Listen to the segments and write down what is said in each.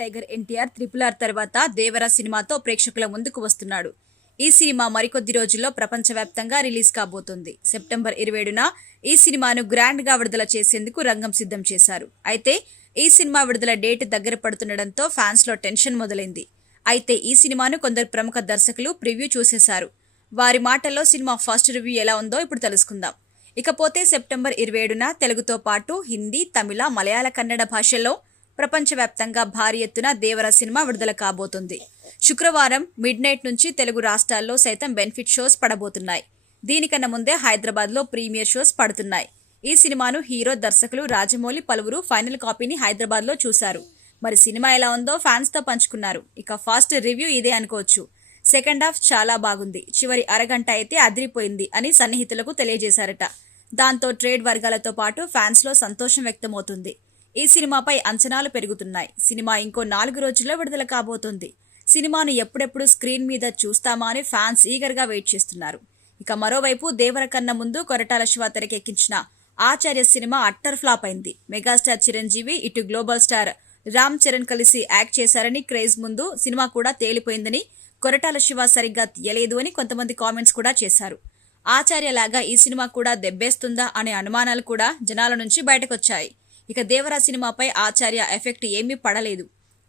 Tiger NTR RRR తర్వాత దేవరా సినిమాతో ప్రేక్షకుల ముందుకు వస్తున్నాడు. ఈ సినిమా మరికొద్ది రోజుల్లో ప్రపంచవ్యాప్తంగా రిలీజ్ కాబోతోంది. సెప్టెంబర్ 27న ఈ సినిమాను గ్రాండ్ గా విడుదల చేసేందుకు రంగం సిద్ధం చేశారు. అయితే ఈ సినిమా విడుదల డేట్ దగ్గర పడుతుండటంతో ఫ్యాన్స్ లో టెన్షన్ మొదలైంది. అయితే ఈ సినిమాను కొందరు ప్రముఖ దర్శకులు ప్రివ్యూ చూసేశారు. వారి మాటల్లో సినిమా ఫస్ట్ రివ్యూ ఎలా ఉందో ఇప్పుడు తెలుసుకుందాం. ఇకపోతే సెప్టెంబర్ 27న తెలుగుతో పాటు హిందీ, తమిళ, మలయాళ, కన్నడ భాషల్లో ప్రపంచవ్యాప్తంగా భారీ ఎత్తున దేవర సినిమా విడుదల కాబోతుంది. శుక్రవారం మిడ్ నైట్ నుంచి తెలుగు రాష్ట్రాల్లో సైతం బెనిఫిట్ షోస్ పడబోతున్నాయి. దీనికన్నా ముందే హైదరాబాద్ లో ప్రీమియర్ షోస్ పడుతున్నాయి. ఈ సినిమాను హీరో, దర్శకులు రాజమౌళి పలువురు ఫైనల్ కాపీని హైదరాబాద్ లో చూశారు. మరి సినిమా ఎలా ఉందో ఫ్యాన్స్ తో పంచుకున్నారు. ఇక ఫస్ట్ రివ్యూ ఇదే అనుకోవచ్చు. సెకండ్ హాఫ్ చాలా బాగుంది, చివరి అరగంట అయితే అదిరిపోయింది అని సన్నిహితులకు తెలియజేశారట. దాంతో ట్రేడ్ వర్గాలతో పాటు ఫ్యాన్స్ లో సంతోషం వ్యక్తమవుతుంది. ఈ సినిమాపై అంచనాలు పెరుగుతున్నాయి. సినిమా ఇంకో 4 రోజుల్లో విడుదల కాబోతోంది. సినిమాను ఎప్పుడెప్పుడు స్క్రీన్ మీద చూస్తామా అని ఫ్యాన్స్ ఈగర్ గా వెయిట్ చేస్తున్నారు. ఇక మరోవైపు దేవర కన్నా ముందు కొరటాల శివ తెరకెక్కించిన ఆచార్య సినిమా అట్టర్ ఫ్లాప్ అయింది. మెగాస్టార్ చిరంజీవి ఇటు గ్లోబల్ స్టార్ రామ్ చరణ్ కలిసి యాక్ట్ చేశారని క్రేజ్ ముందు సినిమా కూడా తేలిపోయిందని, కొరటాల శివ సరిగ్గా తీయలేదు అని కొంతమంది కామెంట్స్ కూడా చేశారు. ఆచార్య లాగా ఈ సినిమా కూడా దెబ్బేస్తుందా అనే అనుమానాలు కూడా జనాల నుంచి బయటకొచ్చాయి. ఇక దేవరా సినిమాపై ఆచార్య ఎఫెక్ట్ ఏమీ పడలేదు.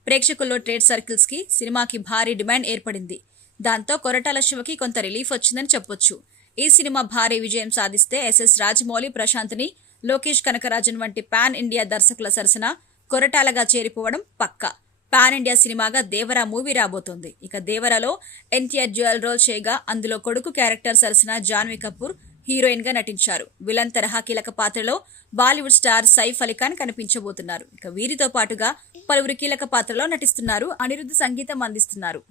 ప్రేక్షకుల్లో ట్రేడ్ సర్కిల్స్ కి సినిమాకి భారీ డిమాండ్ ఏర్పడింది. దాంతో కొరటాల శివకి కొంత రిలీఫ్ వచ్చిందని చెప్పొచ్చు. ఈ సినిమా భారీ విజయం సాధిస్తే ఎస్ఎస్ రాజమౌళి, ప్రశాంత్ని, లోకేష్ కనకరాజన్ వంటి పాన్ ఇండియా దర్శకుల సరసన కొరటాలగా చేరిపోవడం పక్కా. పాన్ ఇండియా సినిమాగా దేవరా మూవీ రాబోతోంది. ఇక దేవరాలో ఎన్టీఆర్ డ్యూయల్ రోల్ చేయగా అందులో కొడుకు క్యారెక్టర్ సరసన జాన్వీ కపూర్ హీరోయిన్ గా నటించారు. విలన్ తరహా కీలక పాత్రలో బాలీవుడ్ స్టార్ సైఫ్ అలీ ఖాన్ కనిపించబోతున్నారు. ఇక వీరితో పాటుగా పలువురు కీలక పాత్రలో నటిస్తున్నారు. అనిరుద్ధ్ సంగీతం అందిస్తున్నారు.